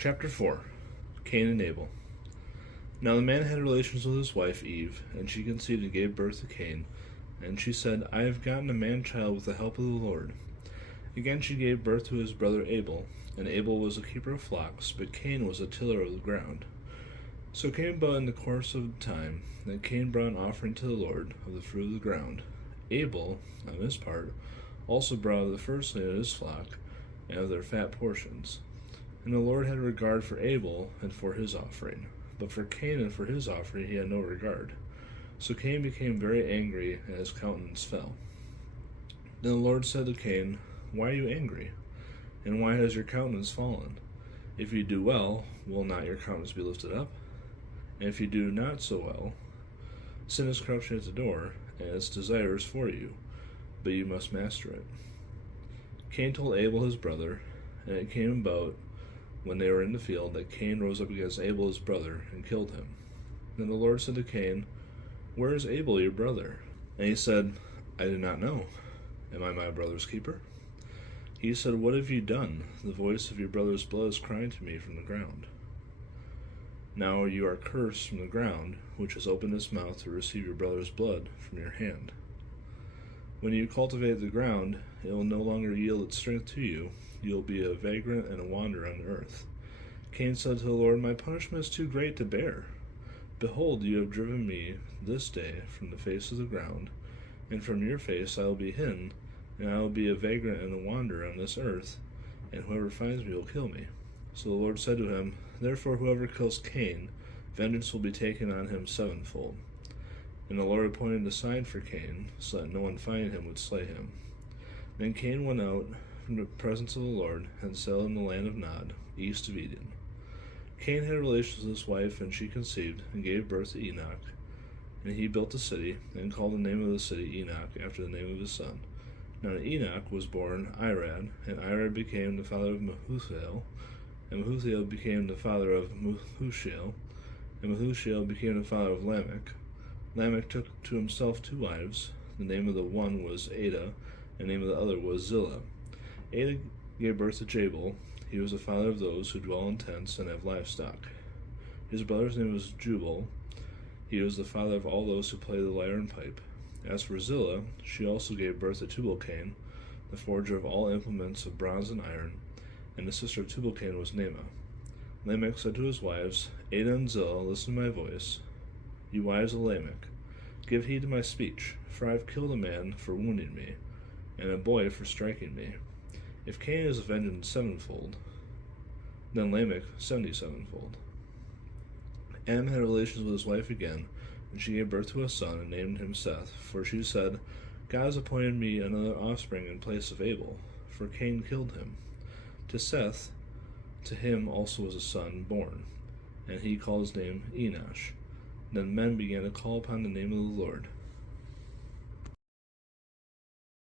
Chapter 4. Cain and Abel. Now the man had relations with his wife Eve, and she conceived and gave birth to Cain. And she said, I have gotten a man-child with the help of the Lord. Again she gave birth to his brother Abel, and Abel was a keeper of flocks, but Cain was a tiller of the ground. So it came about in the course of time that Cain brought an offering to the Lord of the fruit of the ground. Abel, on his part, also brought of the firstling of his flock, and of their fat portions. And the Lord had regard for Abel and for his offering, but for Cain and for his offering he had no regard. So Cain became very angry, and his countenance fell. Then the Lord said to Cain, Why are you angry? And why has your countenance fallen? If you do well, will not your countenance be lifted up? And if you do not so well, sin is crouching at the door, and its desire is for you, but you must master it. Cain told Abel his brother, and it came about, when they were in the field, that Cain rose up against Abel his brother, and killed him. Then the Lord said to Cain, Where is Abel your brother? And he said, I do not know. Am I my brother's keeper? He said, What have you done? The voice of your brother's blood is crying to me from the ground. Now you are cursed from the ground, which has opened its mouth to receive your brother's blood from your hand. When you cultivate the ground, it will no longer yield its strength to you. You will be a vagrant and a wanderer on the earth. Cain said to the Lord, My punishment is too great to bear. Behold, you have driven me this day from the face of the ground, and from your face I will be hidden, and I will be a vagrant and a wanderer on this earth, and whoever finds me will kill me. So the Lord said to him, Therefore whoever kills Cain, vengeance will be taken on him sevenfold. And the Lord appointed a sign for Cain, so that no one finding him would slay him. Then Cain went out from the presence of the Lord, and settled in the land of Nod, east of Eden. Cain had relations with his wife, and she conceived, and gave birth to Enoch. And he built a city, and called the name of the city Enoch, after the name of his son. Now to Enoch was born Irad, and Irad became the father of Mehushael, and Mehushael became the father of Mehushael, and Mehushael became the father of Lamech. Lamech took to himself two wives. The name of the one was Ada, and the name of the other was Zillah. Ada gave birth to Jabal. He was the father of those who dwell in tents and have livestock. His brother's name was Jubal. He was the father of all those who play the lyre and pipe. As for Zillah, she also gave birth to Tubal-Cain, the forger of all implements of bronze and iron, and the sister of Tubal-Cain was Naamah. Lamech said to his wives, Ada and Zillah, listen to my voice. You wives of Lamech, give heed to my speech, for I have killed a man for wounding me, and a boy for striking me. If Cain is avenged sevenfold, then Lamech 77-fold. Adam had relations with his wife again, and she gave birth to a son, and named him Seth, for she said, God has appointed me another offspring in place of Abel, for Cain killed him. To Seth, to him also was a son born, and he called his name Enosh. Then men began to call upon the name of the Lord.